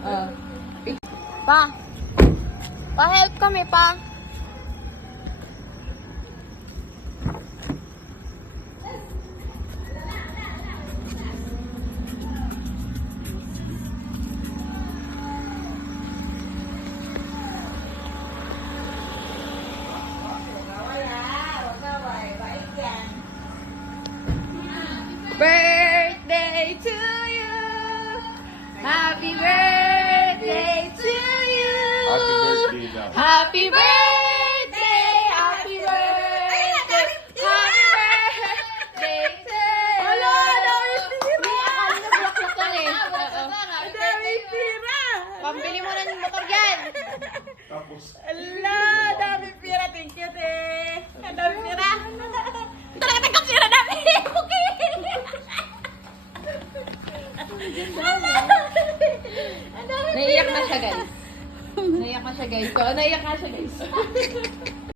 Pa. Pa-help kami, pa. Birthday to you. Happy birthday to you. Happy birthday daw. Happy birthday. Happy birthday. Happy birthday to you. Wala, dami pira. Dami pira. Pambili mo na yung motor dyan. Tapos, Ala, dami pira. Thank you, te. Ang dami pira. Talaga pira dami. Okay. Naiyak na siya, guys. Naiyak na siya, guys. So, naiyak na siya, guys.